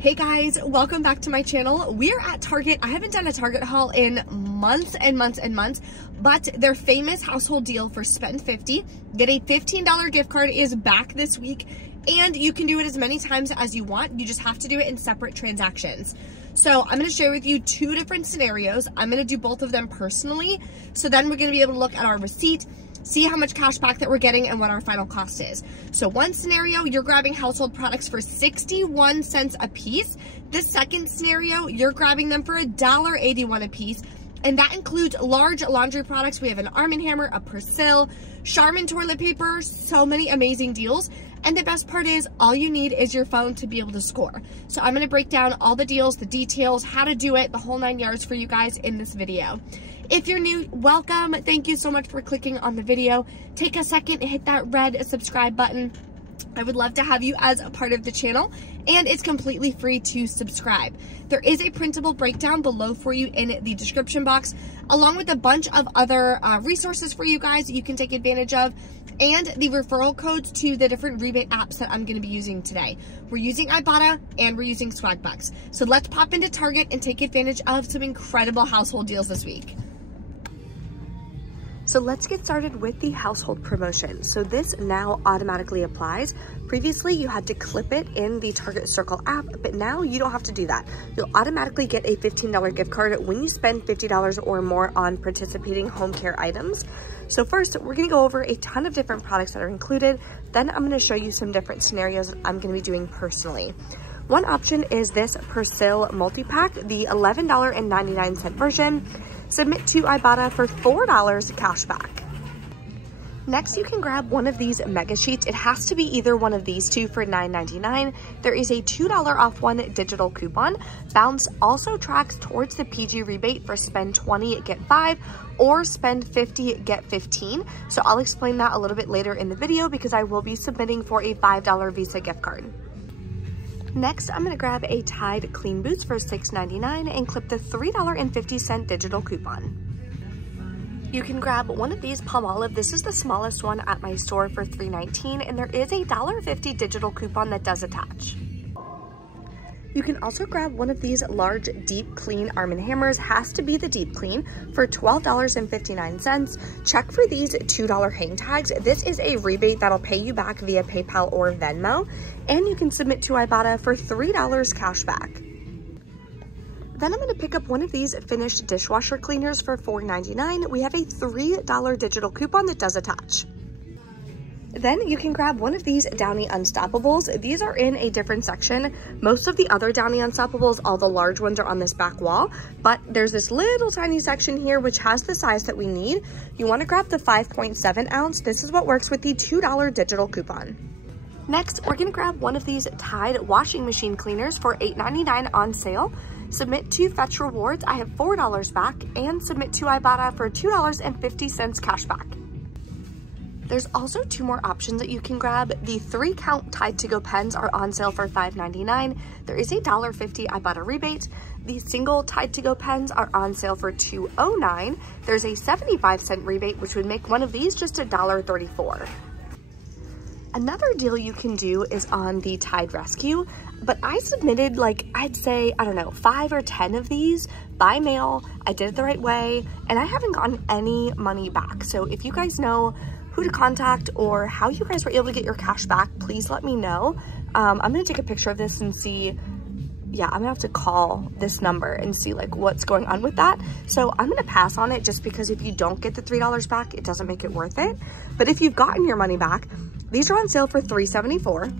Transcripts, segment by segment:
Hey guys, welcome back to my channel. We're at Target. I haven't done a Target haul in months and months and months, but their famous household deal for spend 50, get a $15 gift card is back this week, and you can do it as many times as you want. You just have to do it in separate transactions. So I'm gonna share with you two different scenarios. I'm gonna do both of them personally. So then we're gonna be able to look at our receipt, see how much cash back that we're getting and what our final cost is. So one scenario, you're grabbing household products for 61 cents a piece. The second scenario, you're grabbing them for $1.81 a piece. And that includes large laundry products. We have an Arm & Hammer, a Persil, Charmin toilet paper, so many amazing deals. And the best part is all you need is your phone to be able to score. So I'm gonna break down all the deals, the details, how to do it, the whole 9 yards for you guys in this video. If you're new, welcome. Thank you so much for clicking on the video. Take a second and hit that red subscribe button. I would love to have you as a part of the channel, and it's completely free to subscribe. There is a printable breakdown below for you in the description box, along with a bunch of other resources for you guys you can take advantage of, and the referral codes to the different rebate apps that I'm gonna be using today. We're using Ibotta and we're using Swagbucks. So let's pop into Target and take advantage of some incredible household deals this week. So let's get started with the household promotion. So this now automatically applies. Previously, you had to clip it in the Target Circle app, but now you don't have to do that. You'll automatically get a $15 gift card when you spend $50 or more on participating home care items. So first, we're gonna go over a ton of different products that are included. Then I'm gonna show you some different scenarios that I'm gonna be doing personally. One option is this Persil multi-pack, the $11.99 version. Submit to Ibotta for $4 cash back. Next, you can grab one of these mega sheets. It has to be either one of these two for $9.99. There is a $2 off one digital coupon. Bounce also tracks towards the PG rebate for spend 20, get 5, or spend 50, get 15. So I'll explain that a little bit later in the video because I will be submitting for a $5 Visa gift card. Next, I'm gonna grab a Tide Clean Boots for $6.99 and clip the $3.50 digital coupon. You can grab one of these Palmolive. This is the smallest one at my store for $3.19, and there is a $1.50 digital coupon that does attach. You can also grab one of these large deep clean Arm & Hammers, has to be the deep clean, for $12.59. Check for these $2 hang tags. This is a rebate that'll pay you back via PayPal or Venmo, and you can submit to Ibotta for $3 cash back. Then I'm gonna pick up one of these finished dishwasher cleaners for $4.99. We have a $3 digital coupon that does attach. Then you can grab one of these Downy Unstoppables. These are in a different section. Most of the other Downy Unstoppables, all the large ones, are on this back wall, but there's this little tiny section here which has the size that we need. You wanna grab the 5.7 ounce. This is what works with the $2 digital coupon. Next, we're gonna grab one of these Tide washing machine cleaners for $8.99 on sale. Submit to Fetch Rewards, I have $4 back, and submit to Ibotta for $2.50 cash back. There's also two more options that you can grab. The 3-count Tide to Go pens are on sale for $5.99. There is a $1.50 Ibotta rebate. The single Tide to Go pens are on sale for $2.09. There's a 75-cent rebate, which would make one of these just $1.34. Another deal you can do is on the Tide Rescue, but I submitted I'd say, I don't know, 5 or 10 of these by mail. I did it the right way, and I haven't gotten any money back. So if you guys know who to contact or how you guys were able to get your cash back, please let me know. I'm gonna take a picture of this and see, yeah, I'm gonna have to call this number and see what's going on with that. So I'm gonna pass on it just because if you don't get the $3 back, it doesn't make it worth it. But if you've gotten your money back, these are on sale for $3.74.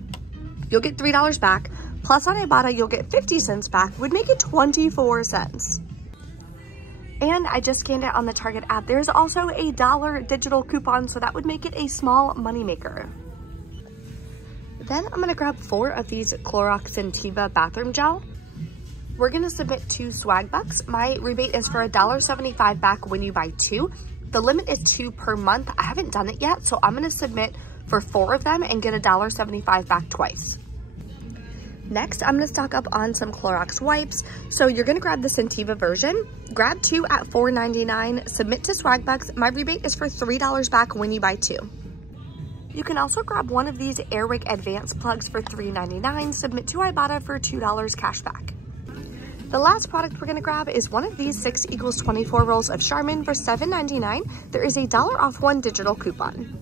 You'll get $3 back, plus on Ibotta, you'll get 50 cents back, would make it 24 cents. And I just scanned it on the Target app. There's also a $1 digital coupon, so that would make it a small moneymaker. Then I'm gonna grab 4 of these Clorox Scentiva bathroom gel. We're gonna submit to Swagbucks. My rebate is for $1.75 back when you buy 2. The limit is 2 per month. I haven't done it yet, so I'm gonna submit for 4 of them and get $1.75 back twice. Next, I'm gonna stock up on some Clorox wipes. So you're gonna grab the Scentiva version, grab 2 at $4.99, submit to Swagbucks. My rebate is for $3 back when you buy 2. You can also grab one of these Airwick Advanced plugs for $3.99, submit to Ibotta for $2 cash back. The last product we're gonna grab is one of these 6 equals 24 rolls of Charmin for $7.99. There is a $1 off 1 digital coupon.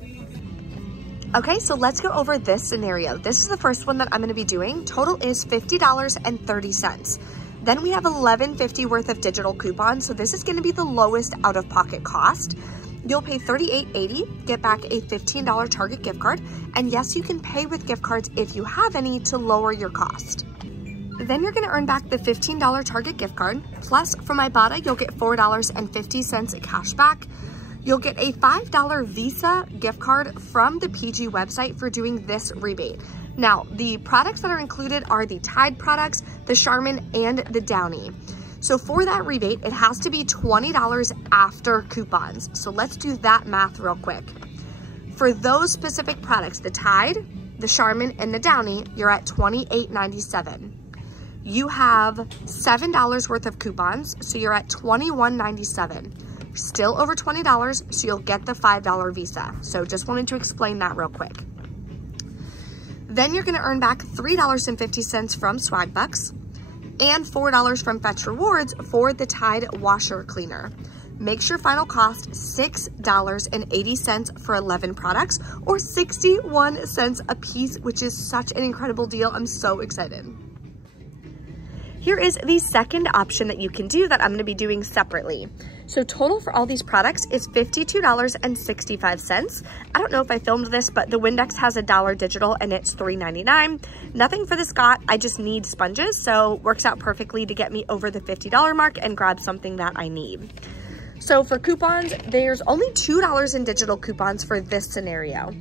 Okay, so let's go over this scenario. This is the first one that I'm gonna be doing. Total is $50.30. Then we have $11.50 worth of digital coupons. So this is gonna be the lowest out-of-pocket cost. You'll pay $38.80, get back a $15 Target gift card. And yes, you can pay with gift cards if you have any to lower your cost. Then you're gonna earn back the $15 Target gift card. Plus from Ibotta, you'll get $4.50 cash back. You'll get a $5 Visa gift card from the PG website for doing this rebate. Now, the products that are included are the Tide products, the Charmin, and the Downy. So for that rebate, it has to be $20 after coupons. So let's do that math real quick. For those specific products, the Tide, the Charmin, and the Downy, you're at $28.97. You have $7 worth of coupons, so you're at $21.97. Still over $20, so you'll get the $5 Visa. So just wanted to explain that real quick. Then you're gonna earn back $3.50 from Swag Bucks and $4 from Fetch Rewards for the Tide washer cleaner. Makes your final cost $6.80 for 11 products, or 61 cents a piece, which is such an incredible deal. I'm so excited. Here is the second option that you can do that I'm gonna be doing separately. So total for all these products is $52.65. I don't know if I filmed this, but the Windex has a $1 digital and it's $3.99. Nothing for the Scott, I just need sponges, so works out perfectly to get me over the $50 mark and grab something that I need. So for coupons, there's only $2 in digital coupons for this scenario.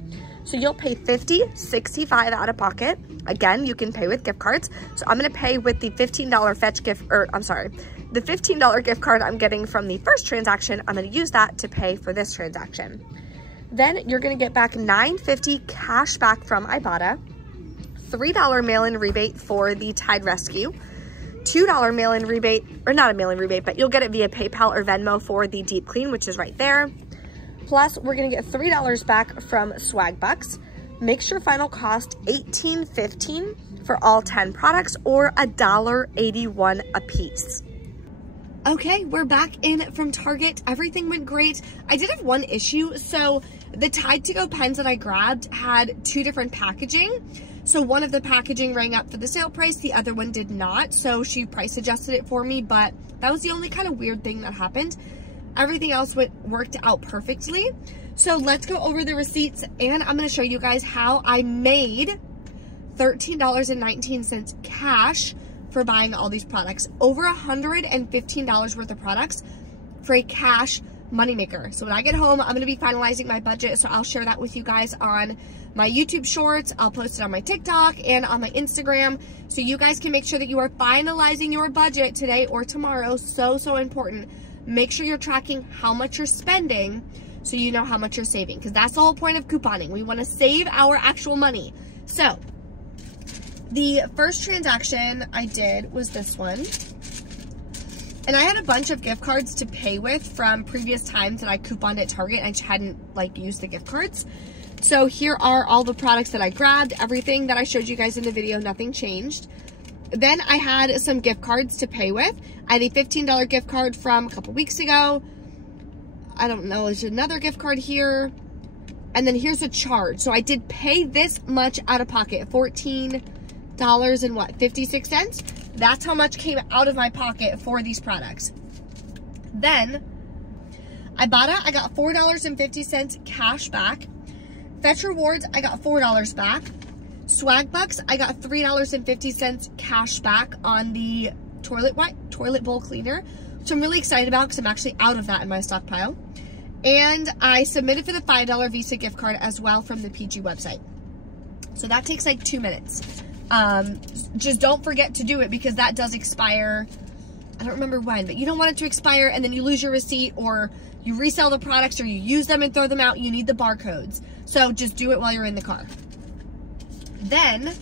So you'll pay $50.65 out of pocket. Again, you can pay with gift cards. So I'm gonna pay with the $15 Fetch gift, the $15 gift card I'm getting from the first transaction. I'm gonna use that to pay for this transaction. Then you're gonna get back $9.50 cash back from Ibotta, $3 mail-in rebate for the Tide Rescue, $2 mail-in rebate, or not a mail-in rebate, but you'll get it via PayPal or Venmo for the deep clean, which is right there. Plus, we're gonna get $3 back from Swag Bucks. Makes your final cost $18.15 for all 10 products, or $1.81 a piece. Okay, we're back in from Target. Everything went great. I did have one issue. So the Tide To Go pens that I grabbed had 2 different packaging. So one of the packaging rang up for the sale price, the other one did not. So she price adjusted it for me, but that was the only kind of weird thing that happened. Everything else worked out perfectly. So let's go over the receipts, and I'm gonna show you guys how I made $13.19 cash for buying all these products. Over $115 worth of products for a cash moneymaker. So when I get home, I'm gonna be finalizing my budget, so I'll share that with you guys on my YouTube shorts. I'll post it on my TikTok and on my Instagram, so you guys can make sure that you are finalizing your budget today or tomorrow. So important. Make sure you're tracking how much you're spending so you know how much you're saving, because that's the whole point of couponing. We want to save our actual money. So the first transaction I did was this one. And I had a bunch of gift cards to pay with from previous times that I couponed at Target. I just hadn't used the gift cards. So here are all the products that I grabbed. Everything that I showed you guys in the video, nothing changed. Then I had some gift cards to pay with. I had a $15 gift card from a couple weeks ago. I don't know, there's another gift card here. And then here's a charge. So I did pay this much out of pocket, $14.56. That's how much came out of my pocket for these products. Then Ibotta, I got $4.50 cash back. Fetch Rewards, I got $4 back. Swag Bucks, I got $3.50 cash back on the toilet bowl cleaner, which I'm really excited about because I'm actually out of that in my stockpile. And I submitted for the $5 Visa gift card as well from the PG website. So that takes like 2 minutes. Just don't forget to do it, because that does expire. I don't remember when, but you don't want it to expire and then you lose your receipt, or you resell the products, or you use them and throw them out. You need the barcodes. So just do it while you're in the car. Then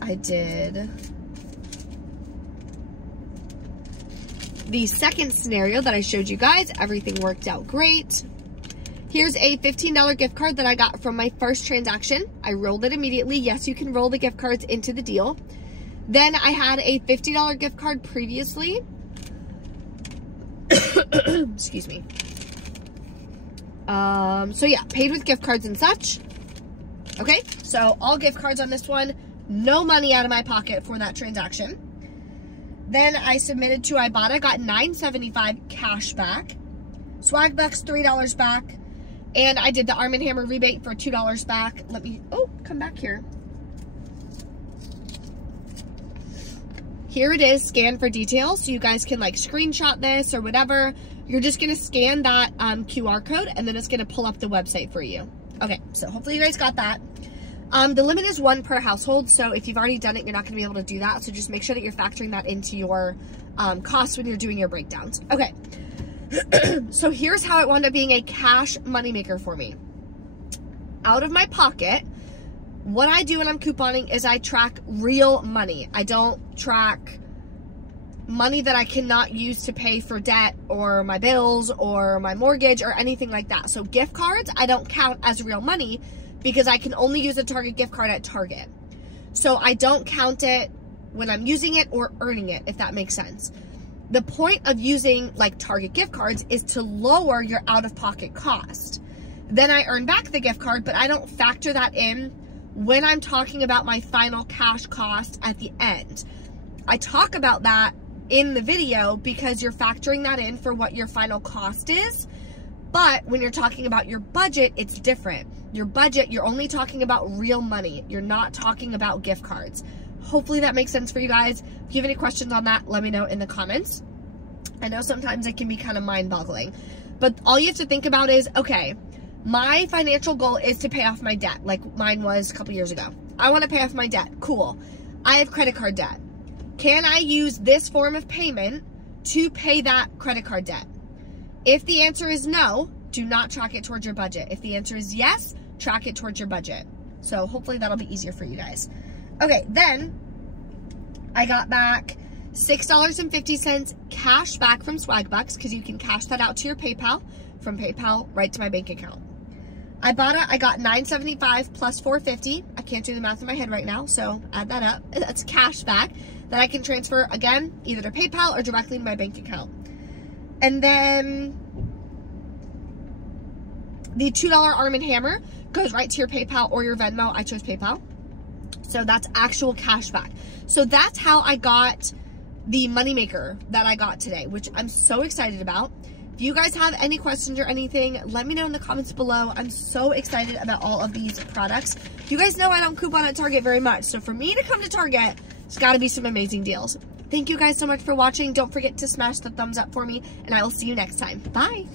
I did the second scenario that I showed you guys. Everything worked out great. Here's a $15 gift card that I got from my first transaction. I rolled it immediately. Yes, you can roll the gift cards into the deal. Then I had a $50 gift card previously. Excuse me. So yeah, paid with gift cards and such. Okay, so all gift cards on this one. No money out of my pocket for that transaction. Then I submitted to Ibotta, got $9.75 cash back. Swagbucks, $3 back. And I did the Arm & Hammer rebate for $2 back. Let me, come back here. Here it is, scan for details. So you guys can like screenshot this or whatever. You're just gonna scan that QR code and then it's gonna pull up the website for you. Okay, so hopefully you guys got that. The limit is 1 per household. So if you've already done it, you're not gonna be able to do that. So just make sure that you're factoring that into your costs when you're doing your breakdowns. Okay. So here's how it wound up being a cash moneymaker for me. Out of my pocket, what I do when I'm couponing is I track real money. I don't track money that I cannot use to pay for debt or my bills or my mortgage or anything like that. So gift cards, I don't count as real money because I can only use a Target gift card at Target. So I don't count it when I'm using it or earning it, if that makes sense. The point of using like Target gift cards is to lower your out-of-pocket cost. Then I earn back the gift card, but I don't factor that in when I'm talking about my final cash cost at the end. I talk about that in the video because you're factoring that in for what your final cost is. But when you're talking about your budget, it's different. Your budget, you're only talking about real money. You're not talking about gift cards. Hopefully that makes sense for you guys. If you have any questions on that, let me know in the comments. I know sometimes it can be kind of mind-boggling, but all you have to think about is, okay, my financial goal is to pay off my debt, like mine was a couple years ago. I want to pay off my debt. Cool. I have credit card debt. Can I use this form of payment to pay that credit card debt? If the answer is no, do not track it towards your budget. If the answer is yes, track it towards your budget. So hopefully that'll be easier for you guys. Okay, then I got back $6.50 cash back from Swagbucks because you can cash that out to your PayPal, from PayPal right to my bank account. I got $9.75 plus $4.50. I can't do the math in my head right now, so add that up. That's cash back that I can transfer, again, either to PayPal or directly to my bank account. And then the $2 Arm & Hammer goes right to your PayPal or your Venmo. I chose PayPal. So that's actual cash back. So that's how I got the moneymaker that I got today, which I'm so excited about. If you guys have any questions or anything, let me know in the comments below. I'm so excited about all of these products. You guys know I don't coupon at Target very much. So for me to come to Target, it's got to be some amazing deals. Thank you guys so much for watching. Don't forget to smash the thumbs up for me, and I will see you next time. Bye.